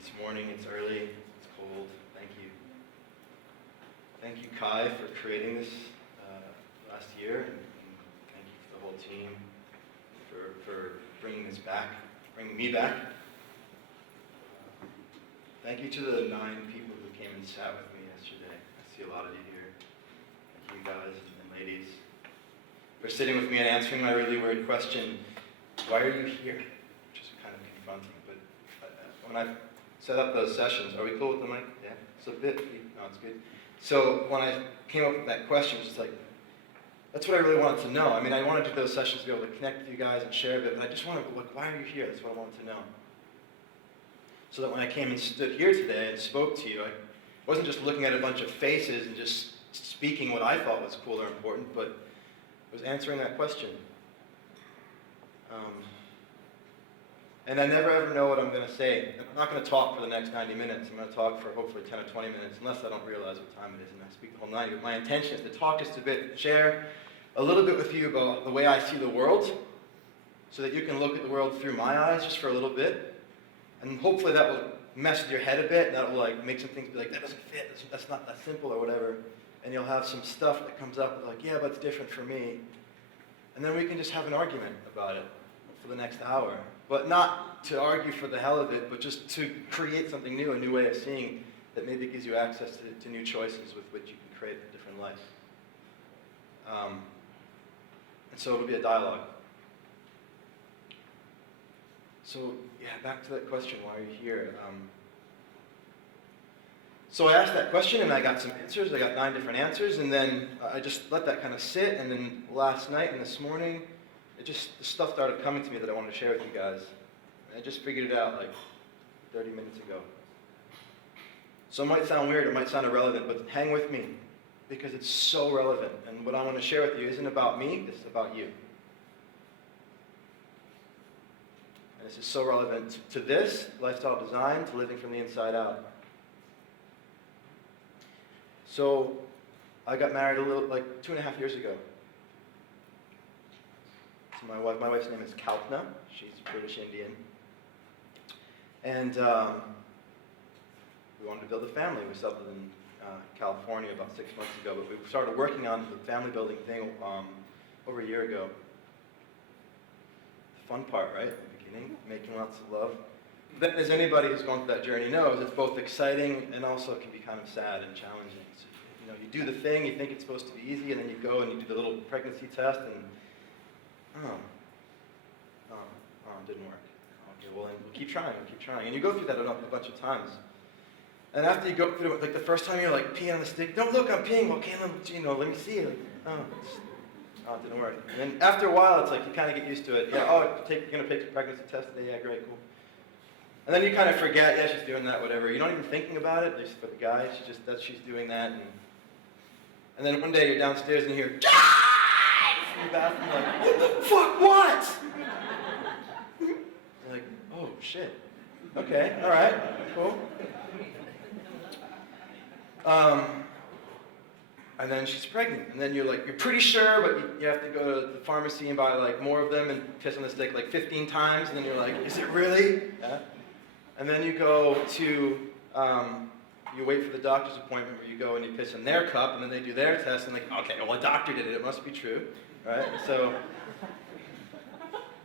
It's morning, it's early, it's cold. Thank you. Thank you, Kai, for creating this last year, and thank you to the whole team for bringing this back, bringing me back. Thank you to the 9 people who came and sat with me yesterday. I see a lot of you here. Thank you guys and ladies for sitting with me and answering my really weird question, why are you here? Which is kind of confronting, but when I set up those sessions, are we cool with the mic? Yeah, it's a bit, no, it's good. So when I came up with that question, it was just like, that's what I really wanted to know. I mean, I wanted to do those sessions to be able to connect with you guys and share a bit, but I just wanted to, like, why are you here? That's what I wanted to know. So that when I came and stood here today and spoke to you, I wasn't just looking at a bunch of faces and just speaking what I thought was cool or important, but I was answering that question. And I never ever know what I'm going to say. I'm not going to talk for the next 90 minutes. I'm going to talk for hopefully 10 or 20 minutes, unless I don't realize what time it is and I speak the whole 90. But my intention is to talk just a bit, share a little bit with you about the way I see the world, so that you can look at the world through my eyes just for a little bit. And hopefully that will mess with your head a bit, and that will like make some things be like, that doesn't fit, that's not that simple or whatever. And you'll have some stuff that comes up like, yeah, but it's different for me. And then we can just have an argument about it for the next hour. But not to argue for the hell of it, but just to create something new, a new way of seeing that maybe gives you access to new choices with which you can create a different life. And so it'll be a dialogue. So yeah, back to that question, why are you here? So I asked that question and I got some answers. I got 9 different answers, and then I just let that kind of sit, and then last night and this morning, the stuff started coming to me that I wanted to share with you guys. And I just figured it out like 30 minutes ago. So it might sound weird, it might sound irrelevant, but hang with me, because it's so relevant. And what I want to share with you isn't about me, it's about you. And this is so relevant to this, lifestyle design, to living from the inside out. So I got married like 2.5 years ago. So my wife's name is Kalpna. She's British Indian. And we wanted to build a family. We settled in California about 6 months ago, but we started working on the family building thing over a year ago. The fun part, right? At the beginning, making lots of love. But as anybody who's gone through that journey knows, it's both exciting and also can be kind of sad and challenging. So, you know, you do the thing, you think it's supposed to be easy, and then you go and you do the little pregnancy test, and it didn't work. Okay, well then we'll keep trying. And you go through that a bunch of times. And after you go through it, like the first time you're like peeing on the stick, don't look, I'm peeing, well, okay, let me see. Like, it didn't work. And then after a while, it's like you kind of get used to it. Yeah, you're going to take the pregnancy test today, yeah, great, cool. And then you kind of forget, yeah, she's doing that, whatever. You're not even thinking about it, just for the guy, she's doing that. And then one day you're downstairs and you hear, die! From the bathroom, like, what the fuck, what? You're like, oh, shit. Okay, all right, cool. And then she's pregnant, and then you're pretty sure, but you have to go to the pharmacy and buy like more of them and piss on the stick like 15 times, and then you're like, is it really? Yeah. And then you go to, you wait for the doctor's appointment where you go and you piss in their cup, and then they do their test, and like, okay, well, a doctor did it, it must be true, right? So,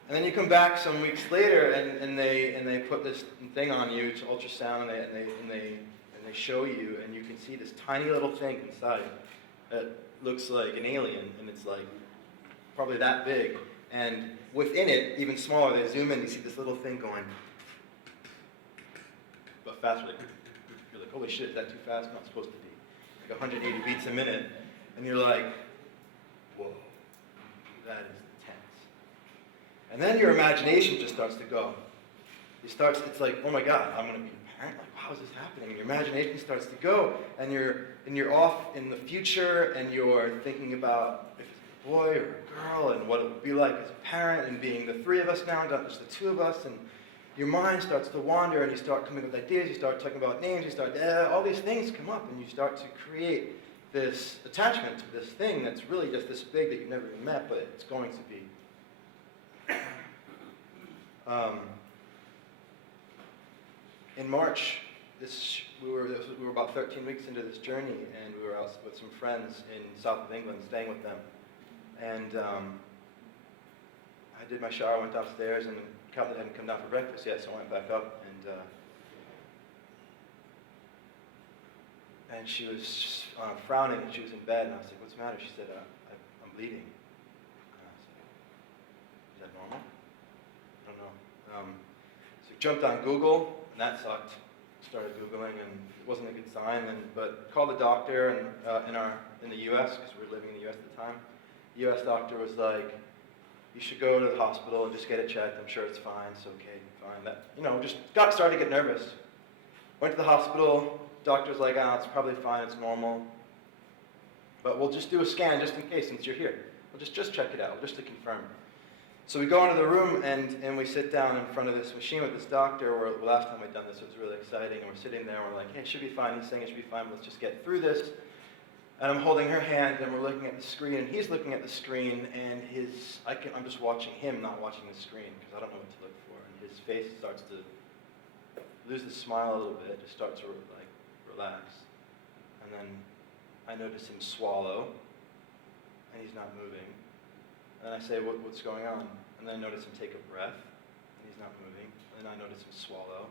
and then you come back some weeks later, and they put this thing on you, it's ultrasound, and they show you, and you can see this tiny little thing inside that looks like an alien, and it's like probably that big. And within it, even smaller, they zoom in, you see this little thing going, but faster. You're like, holy shit, is that too fast? Not supposed to be. Like 180 beats a minute. And you're like, whoa, that is intense. And then your imagination just starts to go. It's like, oh my God, I'm going to be a parent? Like, how is this happening? And your imagination starts to go, and you're off in the future, and you're thinking about if it's a boy or a girl, and what it would be like as a parent, and being the 3 of us now, not just the 2 of us, and your mind starts to wander, and you start coming up with ideas, you start talking about names, you start, all these things come up, and you start to create this attachment to this thing that's really just this big that you've never even met, but it's going to be. in March, we were about 13 weeks into this journey, and we were out with some friends in south of England, staying with them. And I did my shower, went downstairs, and Kathleen hadn't come down for breakfast yet, so I went back up, and she was frowning, and she was in bed, and I was like, "What's the matter?" She said, "I'm bleeding." And I was like, "Is that normal?" I don't know. So we jumped on Google, and that sucked. Started Googling, and it wasn't a good sign. But called the doctor, and in the U.S., because we were living in the U.S. at the time. The U.S. doctor was like, "You should go to the hospital and just get it checked. I'm sure it's fine. It's okay, fine." Just started to get nervous. Went to the hospital. Doctor's like, "It's probably fine. It's normal. But we'll just do a scan just in case, since you're here. We'll just check it out, just to confirm." So we go into the room, and we sit down in front of this machine with this doctor. The last time we'd done this, it was really exciting. And we're sitting there, and we're like, "Hey, it should be fine." He's saying it should be fine. Let's just get through this. And I'm holding her hand, and we're looking at the screen, and he's looking at the screen, and I'm just watching him, not watching the screen, because I don't know what to look for. And his face starts to lose the smile a little bit, just starts to relax. And then I notice him swallow, and he's not moving. And I say, "What's going on?" And then I notice him take a breath, and he's not moving. And then I notice him swallow.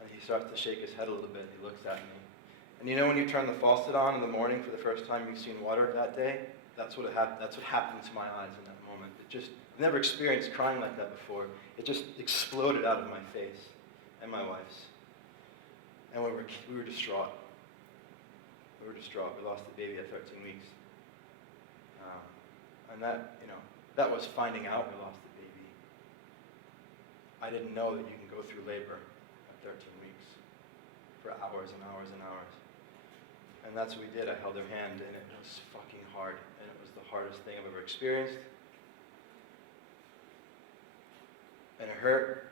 And he starts to shake his head a little bit. He looks at me. And when you turn the faucet on in the morning for the first time you've seen water that day? That's what happened to my eyes in that moment. I've never experienced crying like that before. It just exploded out of my face and my wife's. And we were distraught. We were distraught. We lost the baby at 13 weeks. And that was finding out we lost the baby. I didn't know that you can go through labor at 13 weeks for hours and hours and hours. And that's what we did. I held her hand, and it was fucking hard. And it was the hardest thing I've ever experienced. And it hurt.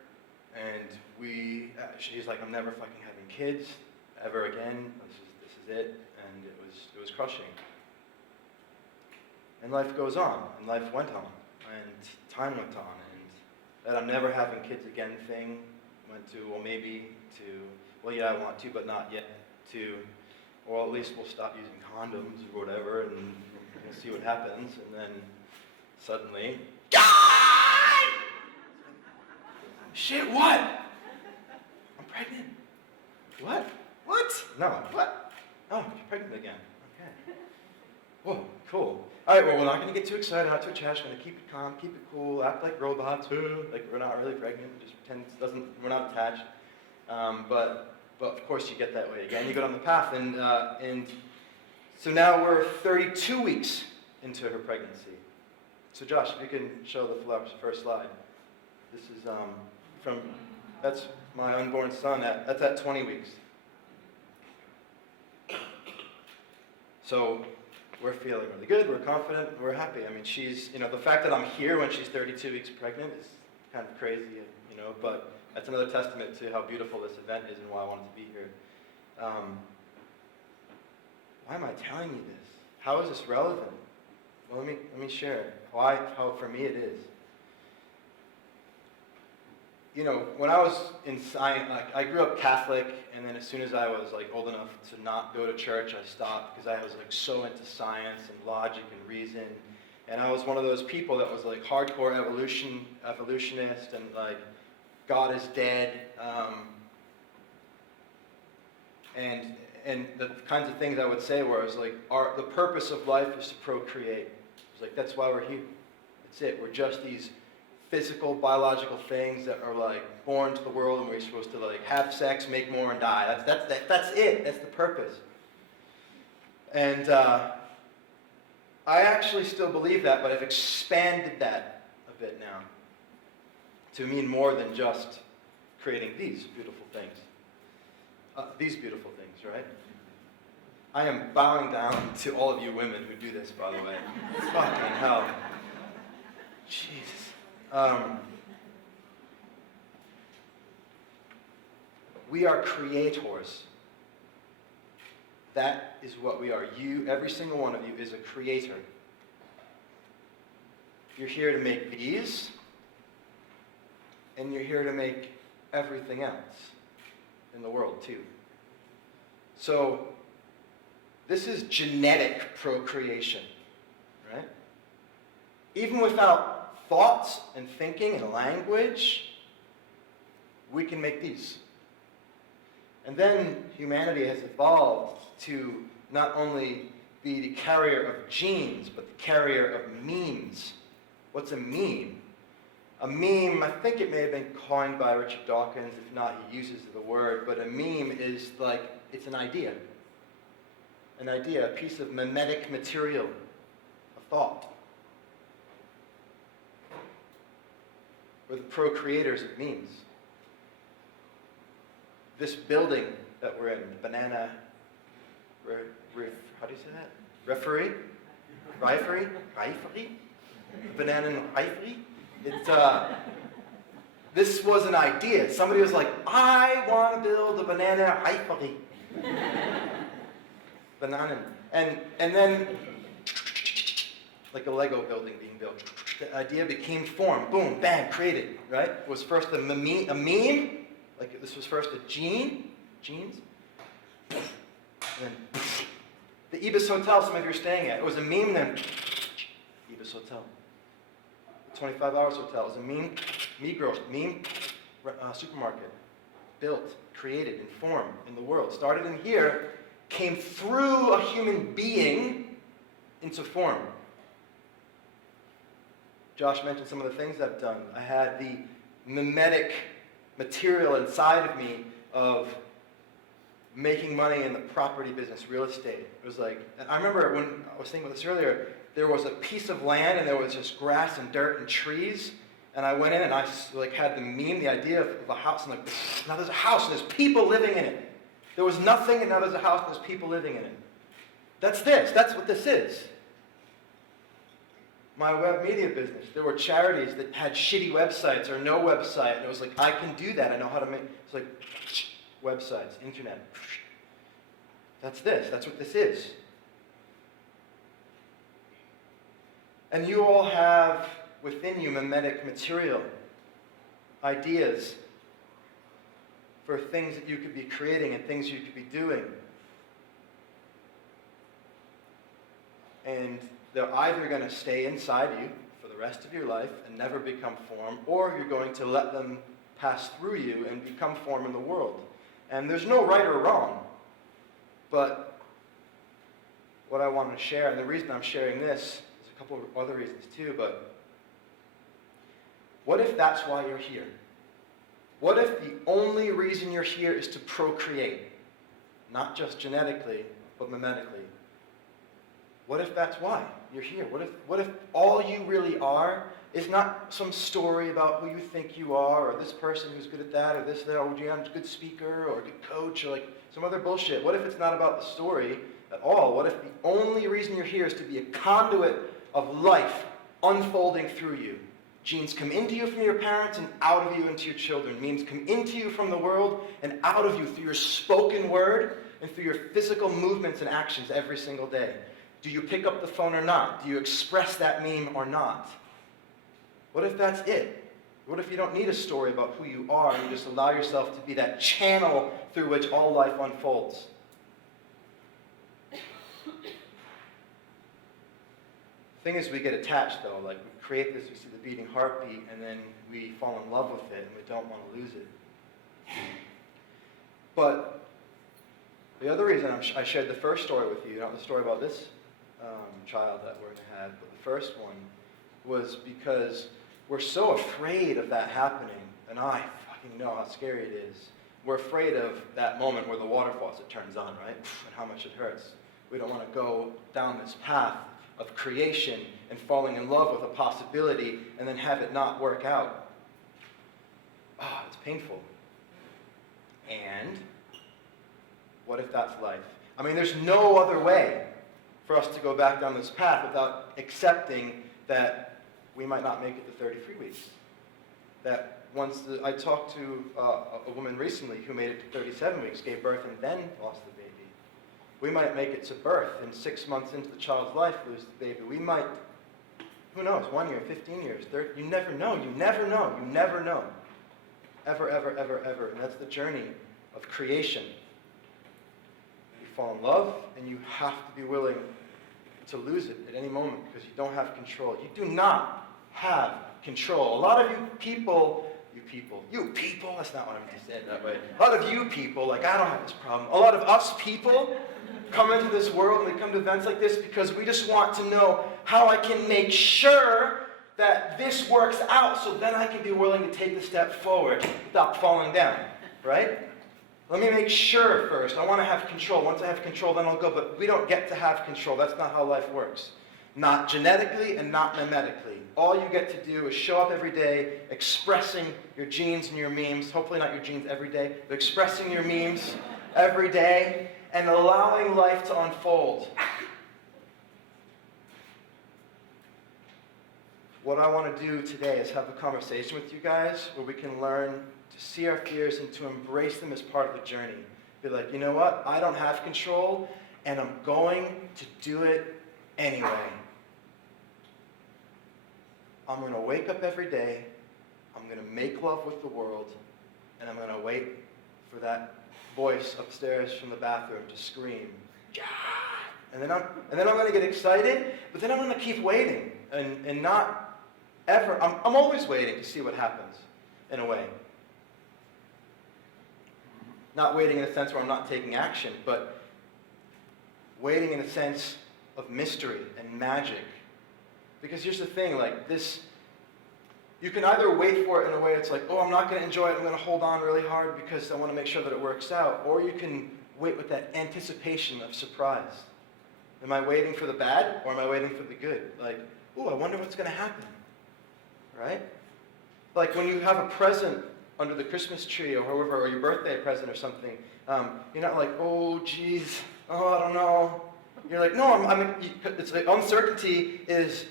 And she's like, "I'm never fucking having kids ever again. This is it." And it was crushing. And life goes on, and life went on, and time went on, and that "I'm never having kids again" thing went to, well, maybe, to, well, yeah, I want to, but not yet, to, well, at least we'll stop using condoms or whatever, and we'll see what happens. And then suddenly, shit, what? I'm pregnant. What? No, what? Oh, you're pregnant again. Okay. Whoa, cool. All right, well, we're not going to get too excited, not too attached. We're going to keep it calm, keep it cool, act like robots, like we're not really pregnant, just pretend we're not attached. But of course you get that way again. You go down the path, and so now we're 32 weeks into her pregnancy. So Josh, if you can show the first slide. This is that's my unborn son. That's at 20 weeks. So we're feeling really good, we're confident, we're happy. I mean, she's, the fact that I'm here when she's 32 weeks pregnant is kind of crazy, but that's another testament to how beautiful this event is and why I wanted to be here. Why am I telling you this? How is this relevant? Well, let me share how for me it is. When I was in science, I grew up Catholic, and then as soon as I was old enough to not go to church, I stopped because I was so into science and logic and reason, and I was one of those people that was hardcore evolutionist and God is dead, and the kinds of things I would say were the purpose of life is to procreate. It was that's why we're here. That's it. We're just these physical, biological things that are born to the world, and we're supposed to have sex, make more, and die. That's it. That's the purpose. And I actually still believe that, but I've expanded that a bit now to mean more than just creating these beautiful things. These beautiful things, right? I am bowing down to all of you women who do this, by the way. Fucking hell. Jesus. We are creators. That is what we are. You, every single one of you, is a creator. You're here to make these, and you're here to make everything else in the world too. So this is genetic procreation, right? Even without thoughts and thinking and language, we can make these. And then humanity has evolved to not only be the carrier of genes, but the carrier of memes. What's a meme? A meme, I think it may have been coined by Richard Dawkins. If not, he uses the word. But a meme is like, it's an idea. An idea, a piece of mimetic material, a thought. We're the procreators of memes. This building that we're in, the banana, how do you say that? Referee? Banana and referee? This was an idea. Somebody was like, I want to build a banana referee. Banana. And then, like a Lego building being built. The idea became formed. Boom, bang, created, right? It was first a meme. Like this was first a genes. And then the Ibis Hotel, some of you are staying at. It was a meme then. Ibis Hotel. 25 Hours Hotel. It was a meme supermarket. Built, created, and formed in the world. Started in here, came through a human being into form. Josh mentioned some of the things I've done. I had the mimetic material inside of me of making money in the property business, real estate. It was like, I remember when I was thinking about this earlier, there was a piece of land and there was just grass and dirt and trees, and I went in and I like had the meme, the idea of a house, and like, now there's a house and there's people living in it. There was nothing and now there's a house and there's people living in it. That's what this is. My web media business, there were charities that had shitty websites or no website, and it was like, I can do that, I know how to make, it's like, websites, internet. That's what this is. And you all have within you mimetic material, ideas for things that you could be creating and things you could be doing. And they're either going to stay inside you for the rest of your life and never become form, or you're going to let them pass through you and become form in the world. And there's no right or wrong, but what I want to share, and the reason I'm sharing this, there's a couple of other reasons too, but what if that's why you're here? What if the only reason you're here is to procreate? Not just genetically, but mimetically. What if that's why you're here? What if all you really are is not some story about who you think you are, or this person who's good at that, or this, that, or I'm a good speaker, or a good coach, or like some other bullshit? What if it's not about the story at all? What if the only reason you're here is to be a conduit of life unfolding through you? Genes come into you from your parents and out of you into your children. Memes come into you from the world and out of you through your spoken word and through your physical movements and actions every single day. Do you pick up the phone or not? Do you express that meme or not? What if that's it? What if you don't need a story about who you are and you just allow yourself to be that channel through which all life unfolds? The thing is, we get attached though. Like, we create this, we see the beating heartbeat, and then we fall in love with it and we don't want to lose it. But the other reason I shared the first story with you, not the story about this child that we're going to have, but the first one was because we're so afraid of that happening, and I fucking know how scary it is. We're afraid of that moment where the water faucet turns on, right? And how much it hurts. We don't want to go down this path of creation and falling in love with a possibility and then have it not work out. Ah, it's painful. And what if that's life? I mean, there's no other way for us to go back down this path without accepting that we might not make it to 33 weeks. That I talked to a woman recently who made it to 37 weeks, gave birth, and then lost the baby. We might make it to birth, and 6 months into the child's life, lose the baby. We might, who knows, 1 year, 15 years, 30, you never know, you never know, you never know. ever, ever, ever, ever. And that's the journey of creation. You fall in love, and you have to be willing to lose it at any moment because you don't have control. You do not have control. A lot of you people, that's not what I meant to say that way. A lot of you people, like I don't have this problem. A lot of us people come into this world and we come to events like this because we just want to know how I can make sure that this works out so then I can be willing to take the step forward without falling down, right? Let me make sure first. I want to have control. Once I have control, then I'll go. But we don't get to have control. That's not how life works. Not genetically and not mimetically. All you get to do is show up every day expressing your genes and your memes. Hopefully not your genes every day, but expressing your memes every day and allowing life to unfold. What I want to do today is have a conversation with you guys where we can learn to see our fears and to embrace them as part of the journey. Be like, you know what? I don't have control, and I'm going to do it anyway. I'm going to wake up every day, I'm going to make love with the world, and I'm going to wait for that voice upstairs from the bathroom to scream, yeah! And then I'm going to get excited, but then I'm going to keep waiting and not ever. I'm always waiting to see what happens, in a way. Not waiting in a sense where I'm not taking action, but waiting in a sense of mystery and magic. Because here's the thing, like this, you can either wait for it in a way that's like, oh, I'm not going to enjoy it, I'm going to hold on really hard because I want to make sure that it works out. Or you can wait with that anticipation of surprise. Am I waiting for the bad, or am I waiting for the good? Like, ooh, I wonder what's going to happen, right? Like when you have a present under the Christmas tree or however, or your birthday present or something, you're not like, oh, geez, oh, I don't know. You're like, no, it's like uncertainty is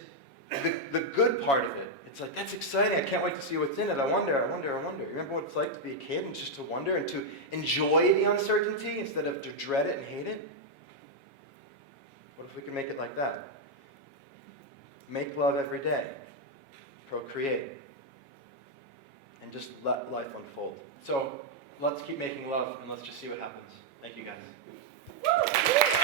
the good part of it. It's like, that's exciting. I can't wait to see what's in it. I wonder. You remember what it's like to be a kid and just to wonder and to enjoy the uncertainty instead of to dread it and hate it? What if we can make it like that? Make love every day. Procreate. And just let life unfold. So let's keep making love and let's just see what happens. Thank you guys. Woo!